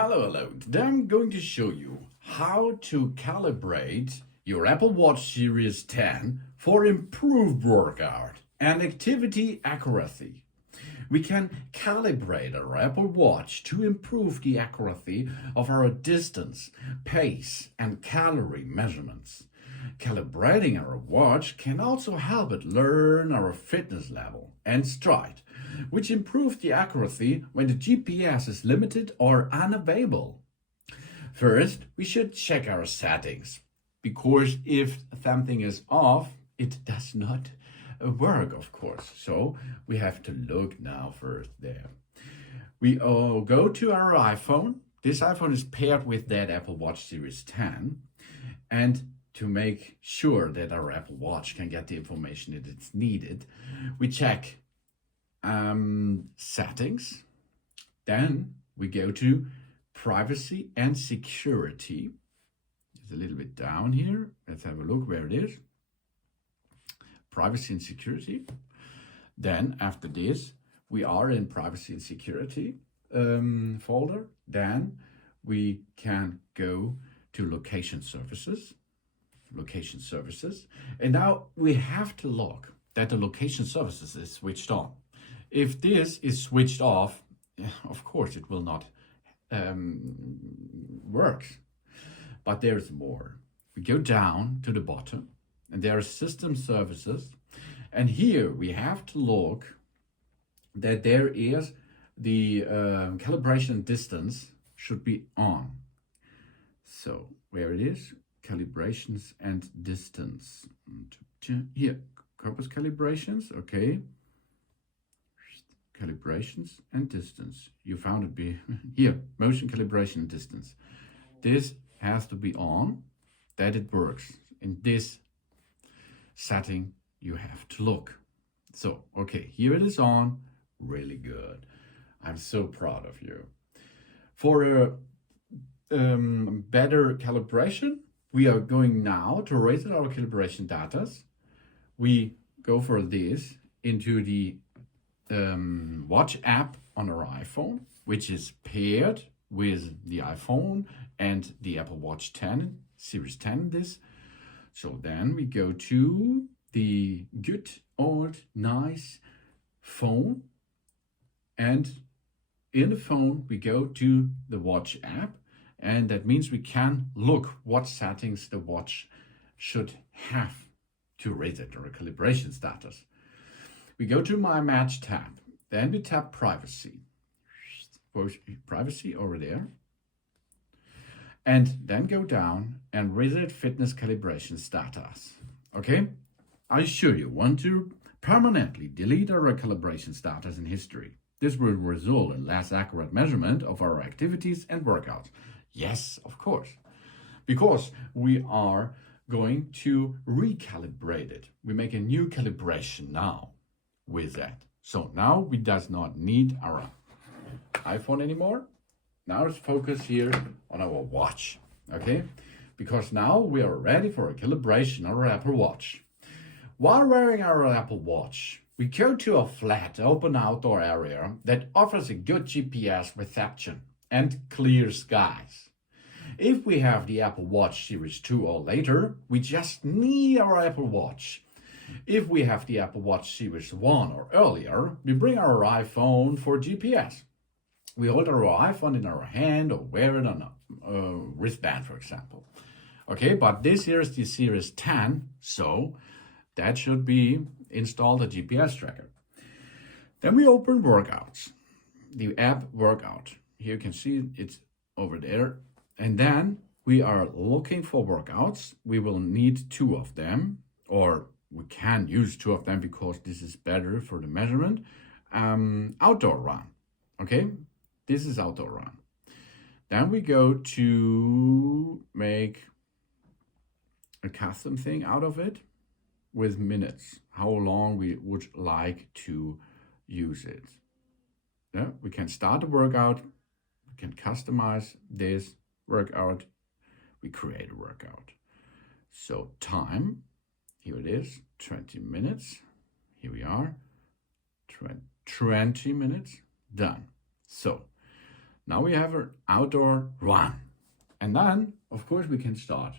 Hello. Today I'm going to show you how to calibrate your Apple Watch Series 10 for improved workout and activity accuracy. We can calibrate our Apple Watch to improve the accuracy of our distance, pace, and calorie measurements. Calibrating our watch can also help it learn our fitness level and stride, which improves the accuracy when the GPS is limited or unavailable. First, we should check our settings, because if something is off, it does not work, of course. So we have to look now first there. We all go to our iPhone. This iPhone is paired with that Apple Watch Series 10, and to make sure that our Apple Watch can get the information that it's needed, we check settings. Then we go to privacy and security. It's a little bit down here. Let's have a look where it is. Privacy and security. Then after this, we are in privacy and security folder. Then we can go to location services. And now we have to look that the location services is switched on. If this is switched off, of course it will not work. But there's more. We go down to the bottom and there are system services, and here we have to look that there is the calibration distance should be on. So where it is, calibrations and distance. Here, corpus calibrations, okay. Calibrations and distance. You found it be here, motion calibration and distance. This has to be on, that it works. In this setting, you have to look. So, okay, here it is on, really good. I'm so proud of you. For a better calibration, we are going now to raise our calibration data. We go for this into the watch app on our iPhone, which is paired with the iPhone and the Apple Watch 10, Series 10 this. So then we go to the good old nice phone, and in the phone we go to the watch app, and that means we can look what settings the watch should have to raise it, or calibration status. We go to My Match tab, then we tap Privacy. Privacy over there. And then go down and reset fitness calibration status. Okay? I sure you want to permanently delete our calibration status in history. This will result in less accurate measurement of our activities and workouts. Yes, of course. Because we are going to recalibrate it. We make a new calibration now with that. So now we does not need our iPhone anymore. Now let's focus here on our watch, okay? Because now we are ready for a calibration on our Apple Watch. While wearing our Apple Watch, we go to a flat, open outdoor area that offers a good GPS reception and clear skies. If we have the Apple Watch Series 2 or later, we just need our Apple Watch. If we have the Apple Watch Series 1 or earlier, we bring our iPhone for GPS. We hold our iPhone in our hand or wear it on a wristband, for example. Okay, but this here is the Series 10, so that should be installed a GPS tracker. Then we open Workouts, the app Workout. Here you can see it's over there. And then we are looking for workouts. We will need 2 of them, or we can use 2 of them because this is better for the measurement. Outdoor run, okay? This is outdoor run. Then we go to make a custom thing out of it with minutes, how long we would like to use it. Yeah, we can start the workout, we can customize this workout, we create a workout. So time, here it is, 20 minutes. Here we are, 20 minutes, done. So Now we have an outdoor run. And then, of course, we can start.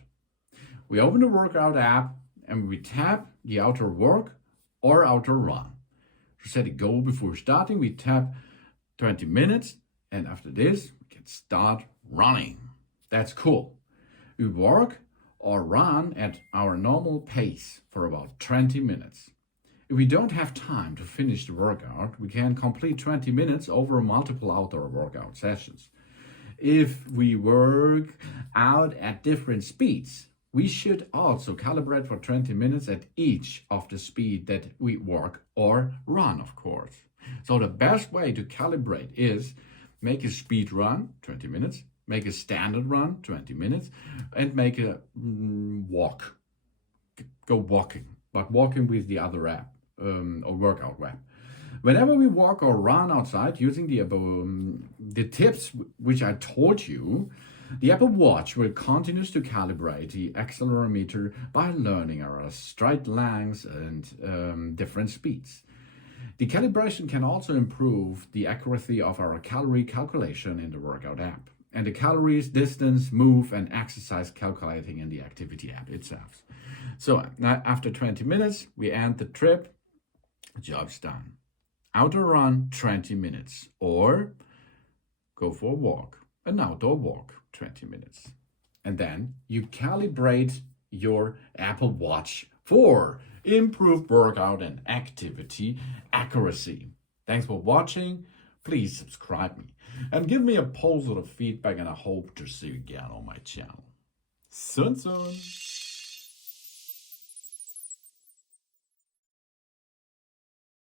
We open the workout app and we tap the outdoor work or outdoor run. To set a goal before starting, we tap 20 minutes, and after this, we can start running. That's cool. We work or run at our normal pace for about 20 minutes. If we don't have time to finish the workout, we can complete 20 minutes over multiple outdoor workout sessions. If we work out at different speeds, we should also calibrate for 20 minutes at each of the speed that we work or run, of course. So the best way to calibrate is make a speed run, 20 minutes, make a standard run, 20 minutes, and make a walk. Go walking, but walking with the other app or workout app. Whenever we walk or run outside using the tips which I told you, the Apple Watch will continue to calibrate the accelerometer by learning our stride lengths and different speeds. The calibration can also improve the accuracy of our calorie calculation in the workout app, and the calories, distance, move, and exercise calculating in the activity app itself. So now after 20 minutes, we end the trip. Job's done. Outdoor run, 20 minutes, or go for a walk, an outdoor walk, 20 minutes. And then you calibrate your Apple Watch for improved workout and activity accuracy. Thanks for watching. Please subscribe me and give me a positive feedback, and I hope to see you again on my channel. Soon.